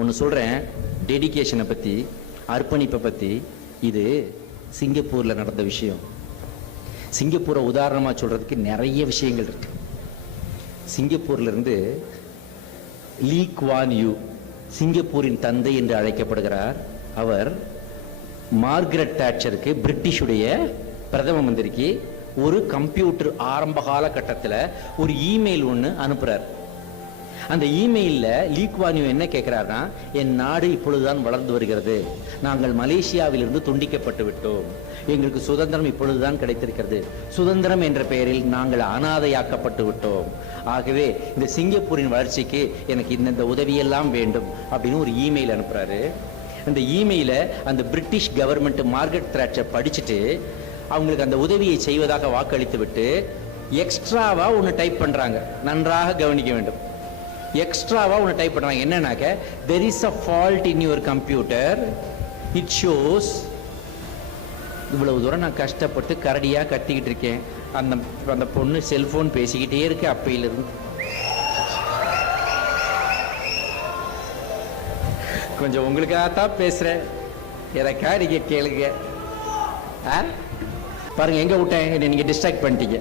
ஒன்று சொல்கிறேன், டெடிகேஷனை பற்றி, அர்ப்பணிப்பை பற்றி. இது சிங்கப்பூரில் நடந்த விஷயம். சிங்கப்பூரை உதாரணமாக சொல்கிறதுக்கு நிறைய விஷயங்கள் இருக்கு. சிங்கப்பூர்லேருந்து லீ குவான் யூ, சிங்கப்பூரின் தந்தை என்று அழைக்கப்படுகிறார். அவர் மார்கரெட் தாட்சருக்கு, பிரிட்டிஷுடைய பிரதம மந்திரிக்கு ஒரு கம்ப்யூட்டர் ஆரம்ப காலகட்டத்தில் ஒரு இமெயில் ஒன்று அனுப்புகிறார். அந்த இமெயிலில் லீ குவான் யூ என்ன கேட்குறாருன்னா, என் நாடு இப்பொழுதுதான் வளர்ந்து வருகிறது, நாங்கள் மலேசியாவிலிருந்து துண்டிக்கப்பட்டு விட்டோம், எங்களுக்கு சுதந்திரம் இப்பொழுதுதான் கிடைத்திருக்கிறது, சுதந்திரம் என்ற பெயரில் நாங்கள் அனாதையாக்கப்பட்டு விட்டோம், ஆகவே இந்த சிங்கப்பூரின் வளர்ச்சிக்கு எனக்கு இந்த உதவியெல்லாம் வேண்டும் அப்படின்னு ஒரு இமெயில் அனுப்புகிறாரு. அந்த இமெயிலை அந்த பிரிட்டிஷ் கவர்மெண்ட் மார்கரெட் தாட்சர் படிச்சுட்டு அவங்களுக்கு அந்த உதவியை செய்வதாக வாக்களித்து விட்டு எக்ஸ்ட்ராவா ஒன்று டைப் பண்றாங்க. நன்றாக கவனிக்க வேண்டும். எக்ஸ்ட்ராவா ஒன்று டைப் பண்றாங்க. என்னன்னாக்க, there is a fault in your computer, it shows. இவ்வளவு தூரம் நான் கஷ்டப்பட்டு கரடியா கத்திக்கிட்டு இருக்கேன், அந்த பொண்ணு செல்போன் பேசிக்கிட்டே இருக்கு அப்பையிலிருந்து. கொஞ்சம் உங்களுக்காகத்தான் பேசுறேன், எனக்கா நீங்க கேளுங்க. பாருங்க, எங்க விட்டேன், நீங்க டிஸ்ட்ராக்ட் பண்ணிட்டீங்க.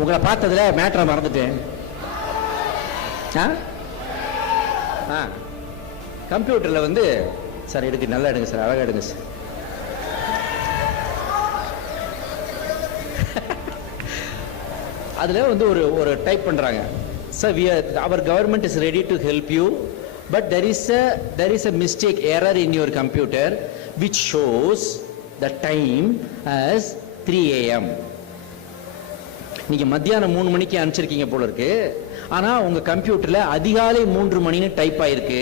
உங்களை பார்த்ததுல மேட்டரை மறந்துட்டேன். கம்ப்யூட்டர்ல வந்து, சார் எடுக்க, நல்லா எடுங்க சார், அழகா எடுங்க சார். அதுல வந்து ஒரு டைப் பண்றாங்க. Sir, our government is ready to help you, but there is a mistake, error in your computer which shows the time as 3 AM. நீங்க மத்தியானம் 3 மணிக்கு அனுப்பிச்சிருக்கீங்க போல இருக்கு, ஆனா உங்க கம்ப்யூட்டர்ல அதிகாலை 3 மணின்னு டைப் ஆயிருக்கு,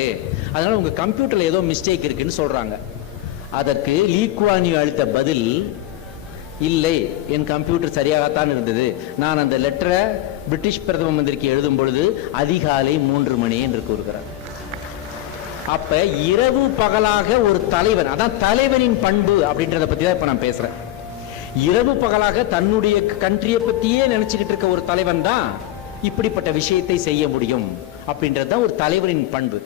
அதனால உங்க கம்ப்யூட்டர்ல ஏதோ மிஸ்டேக் இருக்குன்னு சொல்றாங்க. அதற்கு லீ குவான் யூ அளித்த பதில், இல்லை, என் கம்ப்யூட்டர் சரியாகத்தான் இருந்தது, நான் அந்த லெட்டரை பிரிட்டிஷ் பிரதம மந்திரிக்கு எழுதும் பொழுது அதிகாலை 3 மணி என்று கூறுகிறார். அப்ப இரவு பகலாக ஒரு தலைவன், அதான் தலைவனின் பண்பு அப்படின்றத பத்தி தான் இப்ப நான் பேசுறேன். இரவு பகலாக தன்னுடைய கண்ட்ரியை பத்தியே நினைச்சுக்கிட்டு இருக்க ஒரு தலைவன் தான் இப்படிப்பட்ட விஷயத்தை செய்ய முடியும் அப்படின்றது தான் ஒரு தலைவரின் பண்பு.